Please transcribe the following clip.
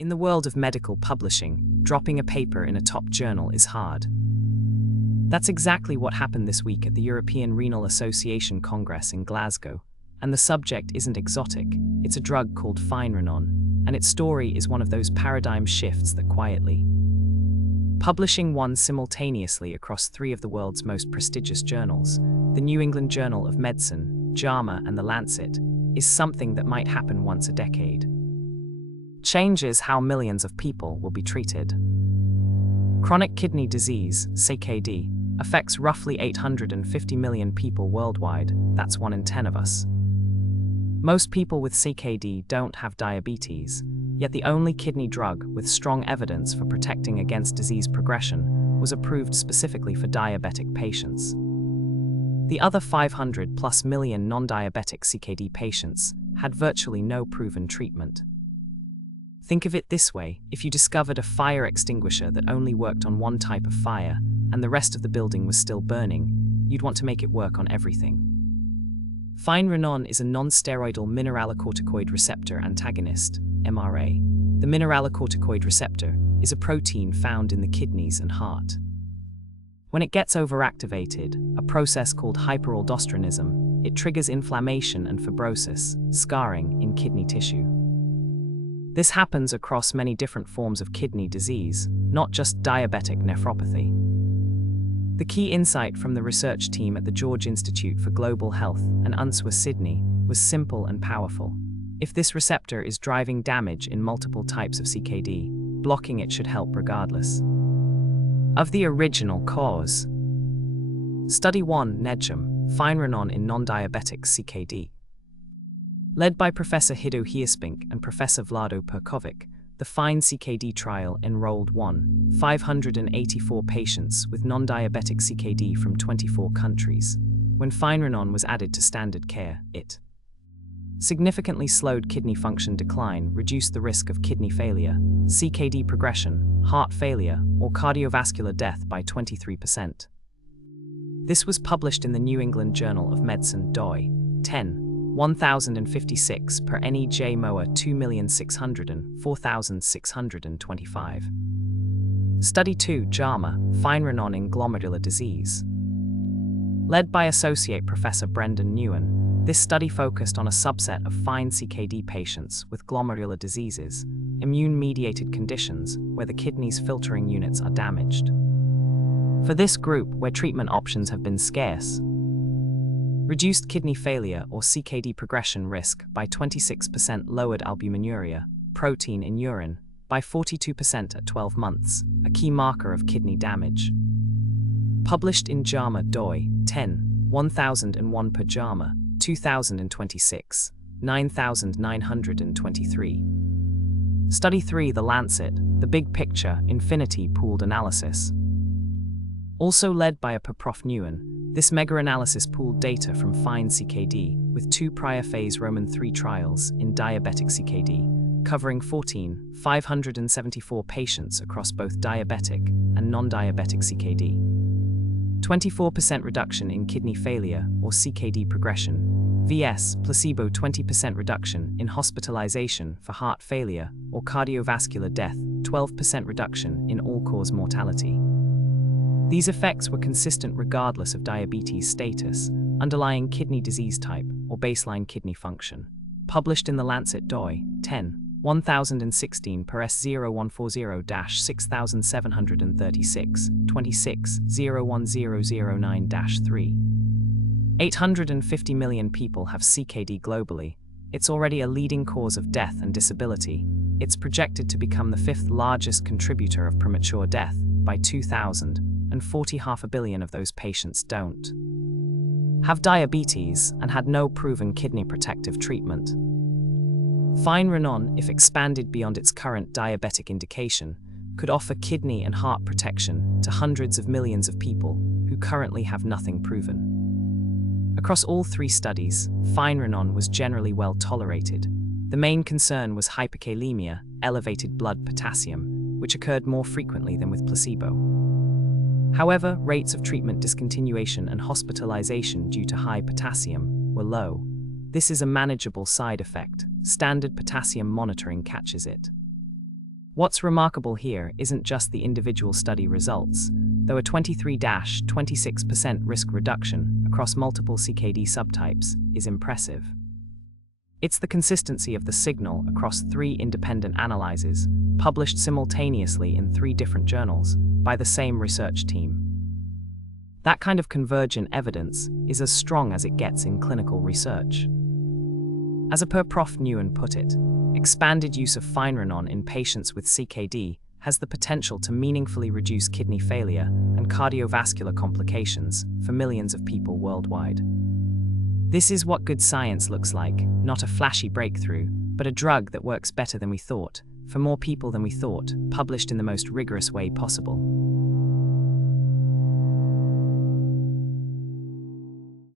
In the world of medical publishing, dropping a paper in a top journal is hard. That's exactly what happened this week at the European Renal Association Congress in Glasgow. And the subject isn't exotic, it's a drug called finerenone, and its story is one of those paradigm shifts that quietly publishing one simultaneously across three of the world's most prestigious journals, the New England Journal of Medicine, JAMA, and the Lancet, is something that might happen once a decade. Changes how millions of people will be treated. Chronic kidney disease, CKD, affects roughly 850 million people worldwide. That's 1 in 10 of us. Most people with CKD don't have diabetes, yet the only kidney drug with strong evidence for protecting against disease progression was approved specifically for diabetic patients. The other 500+ million non-diabetic CKD patients had virtually no proven treatment. Think of it this way: if you discovered a fire extinguisher that only worked on one type of fire, and the rest of the building was still burning, you'd want to make it work on everything. Finerenone is a non-steroidal mineralocorticoid receptor antagonist, MRA. The mineralocorticoid receptor is a protein found in the kidneys and heart. When it gets overactivated, a process called hyperaldosteronism, it triggers inflammation and fibrosis, scarring, in kidney tissue. This happens across many different forms of kidney disease, not just diabetic nephropathy. The key insight from the research team at the George Institute for Global Health and UNSWA Sydney was simple and powerful. If this receptor is driving damage in multiple types of CKD, blocking it should help regardless of the original cause. Study 1, NEJM, finerenone in non-diabetic CKD. Led by Professor Hido Hiespink and Professor Vlado Perkovic, the FINE-CKD trial enrolled 584 patients with non-diabetic CKD from 24 countries. When finerenone was added to standard care, it significantly slowed kidney function decline, reduced the risk of kidney failure, CKD progression, heart failure, or cardiovascular death by 23%. This was published in the New England Journal of Medicine, doi. 10/1056 per NEJM 2,600,4625. Study 2, JAMA, finerenone in glomerular disease. Led by Associate Professor Brendan Newen, this study focused on a subset of FINE-CKD patients with glomerular diseases, immune-mediated conditions where the kidney's filtering units are damaged. For this group, where treatment options have been scarce, reduced kidney failure or CKD progression risk by 26%, lowered albuminuria, protein in urine, by 42% at 12 months, a key marker of kidney damage. Published in JAMA, doi. 10/1001 per JAMA, 2026, 9923. Study 3, the Lancet, the big picture, infinity pooled analysis. Also led by a Prof. Newen, this mega-analysis pooled data from FINE-CKD with 2 prior phase Roman 3 trials in diabetic CKD, covering 574 patients across both diabetic and non-diabetic CKD. 24% reduction in kidney failure or CKD progression, vs. placebo 20% reduction in hospitalization for heart failure or cardiovascular death, 12% reduction in all-cause mortality. These effects were consistent regardless of diabetes status, underlying kidney disease type, or baseline kidney function. Published in the Lancet, doi. 10/1016 per S0140-6736, 26/01009-3. 850 million people have CKD globally. It's already a leading cause of death and disability. It's projected to become the 5th largest contributor of premature death by 2000. And 500 million of those patients don't have diabetes and had no proven kidney protective treatment. Finerenone, if expanded beyond its current diabetic indication, could offer kidney and heart protection to hundreds of millions of people who currently have nothing proven. Across all 3 studies, finerenone was generally well tolerated. The main concern was hyperkalemia, elevated blood potassium, which occurred more frequently than with placebo. However, rates of treatment discontinuation and hospitalization due to high potassium were low. This is a manageable side effect. Standard potassium monitoring catches it. What's remarkable here isn't just the individual study results, though a 23-26% risk reduction across multiple CKD subtypes is impressive. It's the consistency of the signal across 3 independent analyses, published simultaneously in 3 different journals by the same research team. That kind of convergent evidence is as strong as it gets in clinical research. As a Prof. Nguyen put it, expanded use of finerenone in patients with CKD has the potential to meaningfully reduce kidney failure and cardiovascular complications for millions of people worldwide. This is what good science looks like, not a flashy breakthrough, but a drug that works better than we thought, for more people than we thought, published in the most rigorous way possible.